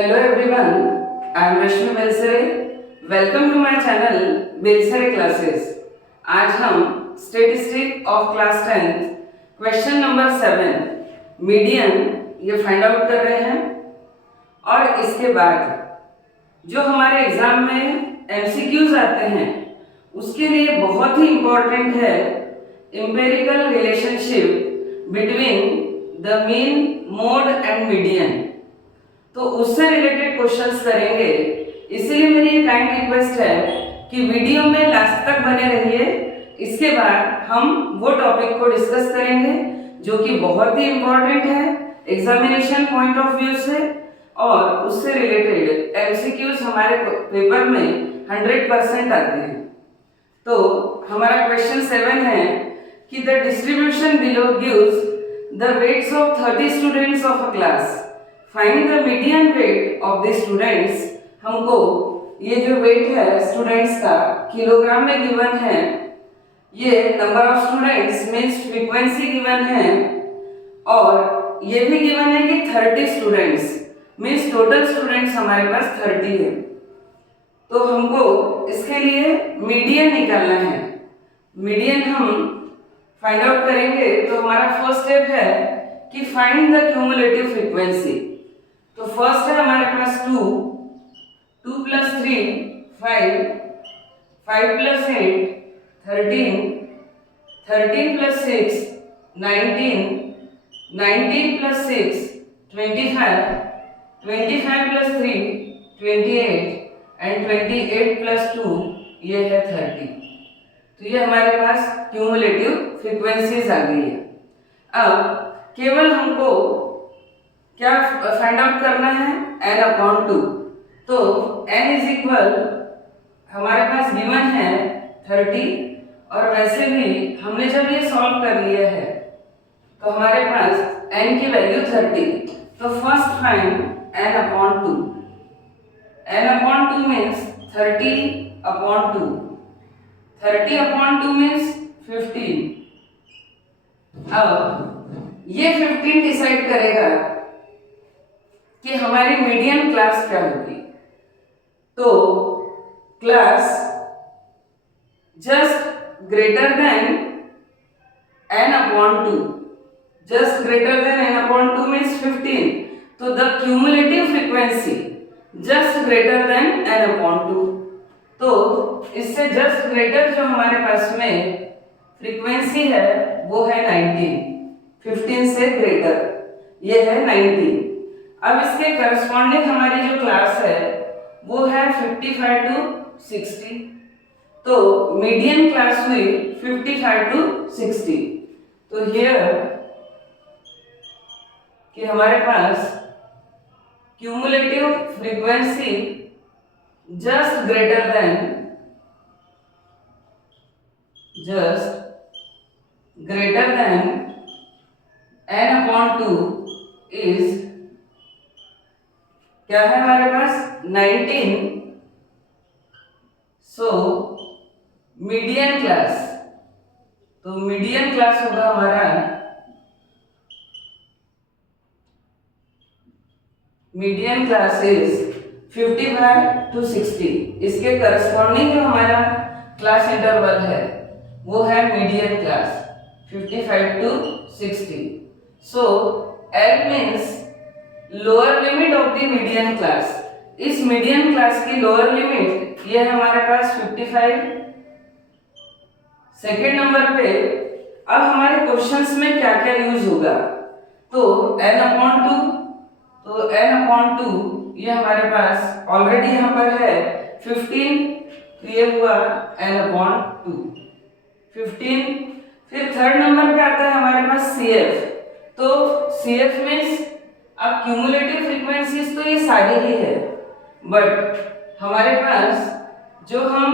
Hello everyone, I am Rashmi Belsaray. Welcome to my channel Belsaray Classes. आज हम statistic of class 10 question number 7 median ये find out कर रहे हैं। और इसके बाद जो हमारे एग्जाम में एमसीक्यूज आते हैं उसके लिए बहुत ही इम्पोर्टेंट है empirical relationship between the mean, mode and median. तो उससे रिलेटेड क्वेश्चंस करेंगे, इसीलिए मेरी एक काइंड रिक्वेस्ट है कि वीडियो में लास्ट तक बने रहिए। इसके बाद हम वो टॉपिक को डिस्कस करेंगे जो कि बहुत ही इम्पोर्टेंट है एग्जामिनेशन पॉइंट ऑफ व्यू से, और उससे रिलेटेड एमसीक्यूज हमारे पेपर में 100% आते हैं। तो हमारा क्वेश्चन 7 है कि the distribution below gives the weights of 30 students of a class, find the median weight of the students. हमको ये जो वेट है स्टूडेंट्स का किलोग्राम में गिवन है, ये number of students means frequency given है, और ये भी गिवन है कि 30 स्टूडेंट्स मींस टोटल स्टूडेंट्स हमारे पास 30 है। तो हमको इसके लिए मीडियन निकालना है। मीडियन हम फाइंड आउट करेंगे। तो हमारा फर्स्ट स्टेप है कि फाइंड द क्यूमुलेटिव फ्रीक्वेंसी। तो फर्स्ट है हमारे पास 2 + 3 5 5 + 8 13 13 + 6 19 19 + 6 25 25 + 3 28 एंड 28 + 2 ये है 30। तो ये हमारे पास क्यूमुलेटिव फ्रीक्वेंसीज आ गई है। अब केवल हमको क्या फाइंड आउट करना है, n/2। तो n हमारे पास गिवन है 30, और वैसे भी हमने जब ये सॉल्व कर लिया है तो हमारे पास n की वैल्यू 30। तो first find n/2। n/2 means 30/2। 30/2 means 15। अब ये 15 डिसाइड करेगा कि हमारी मीडियन क्लास क्या होगी। तो class just greater than n/2, just greater than n/2 means 15। तो the cumulative frequency just greater than n/2। तो इससे जस्ट ग्रेटर जो हमारे पास में फ्रीक्वेंसी है वो है 19। 15 से ग्रेटर ये है 19। अब इसके करस्पॉन्डिंग हमारी जो क्लास है वो है 55 to 60। तो मीडियन क्लास हुई 55 to 60। तो हियर कि हमारे पास cumulative frequency just greater than n/2 is क्या है हमारे पास 19। सो मीडियन क्लास, तो मीडियन क्लास होगा हमारा मीडियन क्लास इज 55 to 60। इसके करस्पॉन्डिंग जो हमारा क्लास इंटरवल है वो है median class 55 to 60। So L means lower limit of the median class. इस मीडियन क्लास की लोअर लिमिट ये है हमारे पास 55। सेकेंड नंबर पे अब हमारे क्वेश्चंस में क्या क्या यूज होगा। तो n/2, तो n/2 ये हमारे पास ऑलरेडी यहाँ पर है 15। तो ये हुआ n/2 15। फिर थर्ड नंबर पे आता है हमारे पास CF। तो CF मीन्स अब क्यूमुलेटिव फ्रीक्वेंसीज तो ये सारी ही है, बट हमारे पास जो हम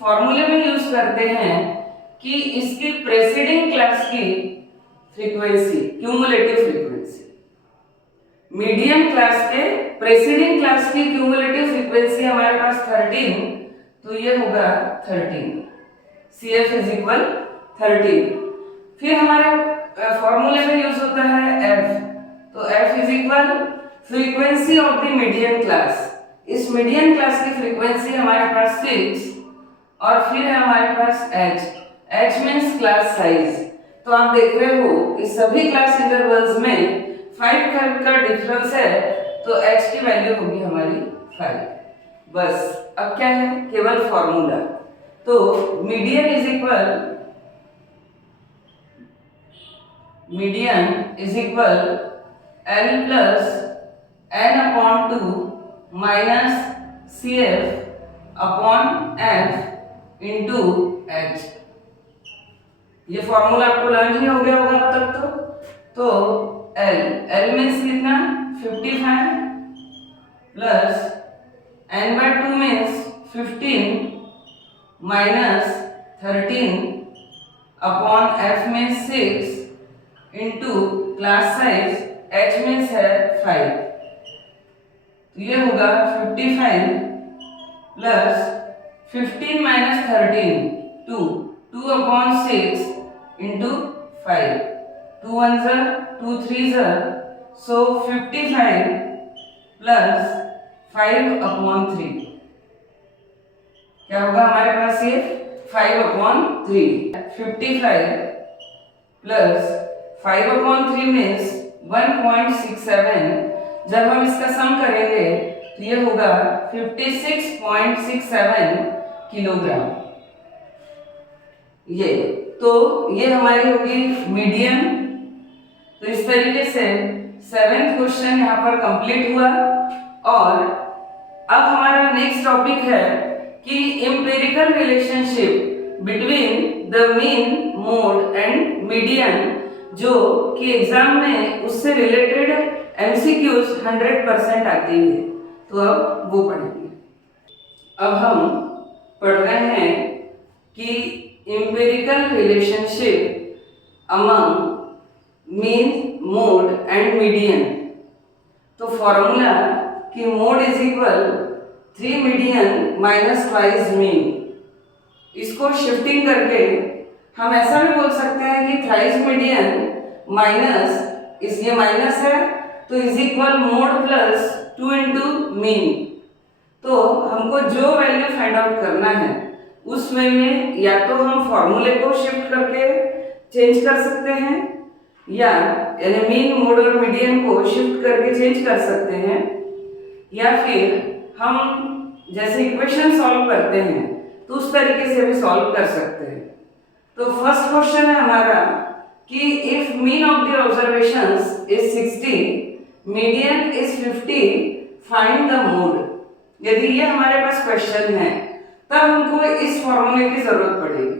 फॉर्मूले में यूज करते हैं कि इसकी प्रेसीडिंग क्लास की frequency cumulative frequency, medium class के प्रेसीडिंग क्लास की क्यूमुलेटिव फ्रीक्वेंसी हमारे पास 13। तो ये होगा 13। CF = 13। फिर हमारे फॉर्मूले में यूज होता है F। तो F = frequency of the median class, इस मीडियन क्लास की फ्रीक्वेंसी हमारे पास 6 और फिर है हमारे पास h मीन्स क्लास साइज। तो आप देख रहे हो कि सभी क्लास इंटरवल्स में 5 का डिफरेंस है, तो h की वैल्यू होगी हमारी 5। बस अब क्या है, केवल फॉर्मूला। तो median is equal L plus n upon 2 minus CF upon F into H। ये फॉर्मूला आपको लर्न ही हो गया होगा अब तक। तो L मीन्स कितना 55 plus n/2 means 15 minus 13 upon F means 6 into class size H means है 5। तो ये होगा 55 प्लस 15 माइनस 13 2 अपॉन 6 इंटू 5, 2 1 2 3 सो 55 प्लस 5 अपॉन 3, क्या होगा हमारे पास ये 5 अपॉन 3। 55 plus 5 upon 3 means 1.67। जब हम इसका सम करेंगे तो ये होगा 56.67 किलोग्राम। ये हमारी होगी मीडियम। तो इस तरीके से 7th क्वेश्चन यहाँ पर कंप्लीट हुआ। और अब हमारा नेक्स्ट टॉपिक है कि empirical relationship between the mean, mode and median, जो कि एग्जाम में उससे रिलेटेड MCQs 100% आती है। तो अब वो पढ़ेंगे। अब हम पढ़ रहे हैं कि empirical relationship among mean, mode and median. तो फॉर्मूला कि mode is equal 3 median minus twice mean. इसको शिफ्टिंग करके हम ऐसा भी बोल सकते हैं कि थ्राइस मीडियन माइनस ये माइनस है तो is equal mode plus 2 into mean. तो हमको जो वैल्यू फाइंड आउट करना है उस वे में या तो हम फॉर्मूले को शिफ्ट करके चेंज कर सकते हैं, या यानी मीन, मोड और मीडियन को शिफ्ट करके चेंज कर सकते हैं, या फिर हम जैसे इक्वेशन सॉल्व करते हैं तो उस तरीके से भी सॉल्व कर सकते हैं। तो फर्स्ट क्वेश्चन है हमारा कि if mean of the observations is 60, median is 50, find the mode. यदि ये हमारे पास क्वेश्चन है तब हमको इस फॉर्मूले की जरूरत पड़ेगी।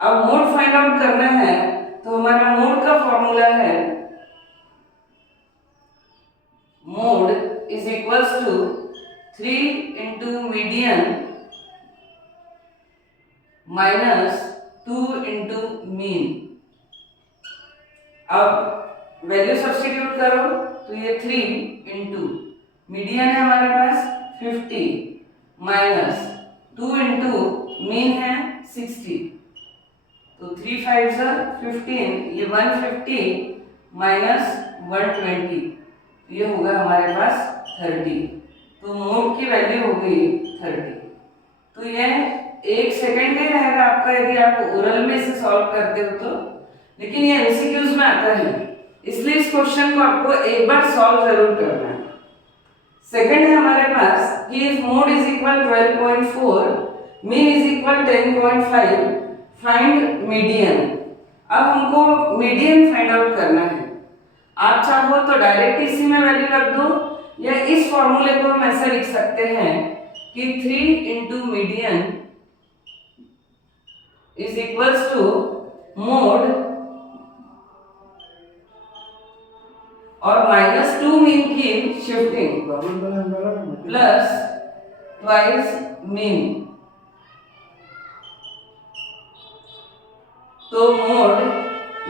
अब मोड फाइंड आउट करना है तो हमारा मोड का फॉर्मूला है mode is equals to 3 into median minus 2 into mean. अब वैल्यू सब्स्टिट्यूट करो तो ये 3 इंटू मीडियन है हमारे पास 50 माइनस 2 इंटू मीन है 60। तो 3 5 15, ये 150 माइनस 120, ये होगा हमारे पास 30। तो मोड की वैल्यू हो गई 30। तो यह 1 सेकेंड में रहेगा आपका यदि आप ओरल में से सॉल्व करते हो तो, लेकिन ये MCQs में आता है इसलिए इस क्वेश्चन को आपको एक बार सॉल्व जरूर करना है। सेकंड है हमारे पास कि if mode is equal 12.4, mean is equal 10.5, find median. अब हमको मीडियन फाइंड आउट करना है। आप चाहो तो डायरेक्ट इसी में वैल्यू रख दो, या इस फॉर्मूले को हम ऐसा लिख सकते हैं कि 3 into median is equals to mode और माइनस 2 मीन की शिफ्टिंग प्लस ट्वाइस मीन। तो मोड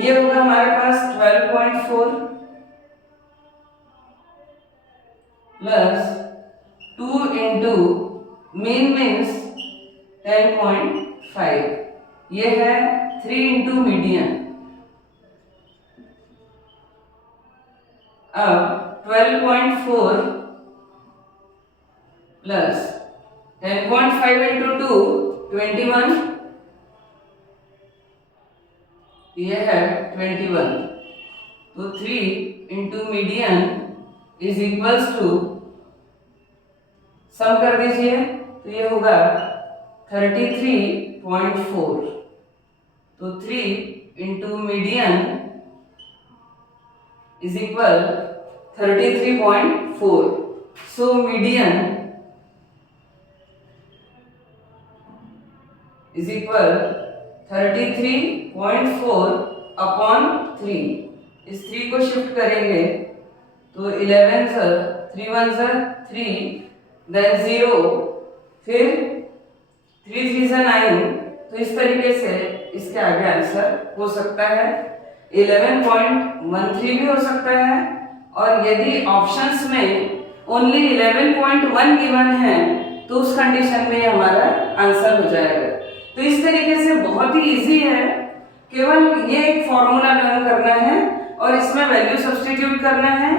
ये होगा हमारे पास 12.4 प्लस 2 इंटू मीन मीन्स 10.5, ये है 3 इंटू मीडियन। अब 12.4 प्लस 10.5 इंटू 2 21, ये है 21। तो 3 into median is equals to, sum कर दीजिए तो ये होगा 33.4। तो 3 into median is equal 33.4। So median is equal 33.4 upon 3। इस 3 को शिफ्ट करेंगे तो 11 सर 3 1 सर 3, देन 0, फिर 3 3 से 9। तो इस तरीके से इसके आगे आंसर हो सकता है 11.13 भी हो सकता है। और यदि ऑप्शंस में ओनली 11.1 गिवन है तो उस कंडीशन में हमारा आंसर हो जाएगा। तो इस तरीके से बहुत ही इजी है, केवल ये एक फॉर्मूला लर्न करना है और इसमें वैल्यू सब्स्टिट्यूट करना है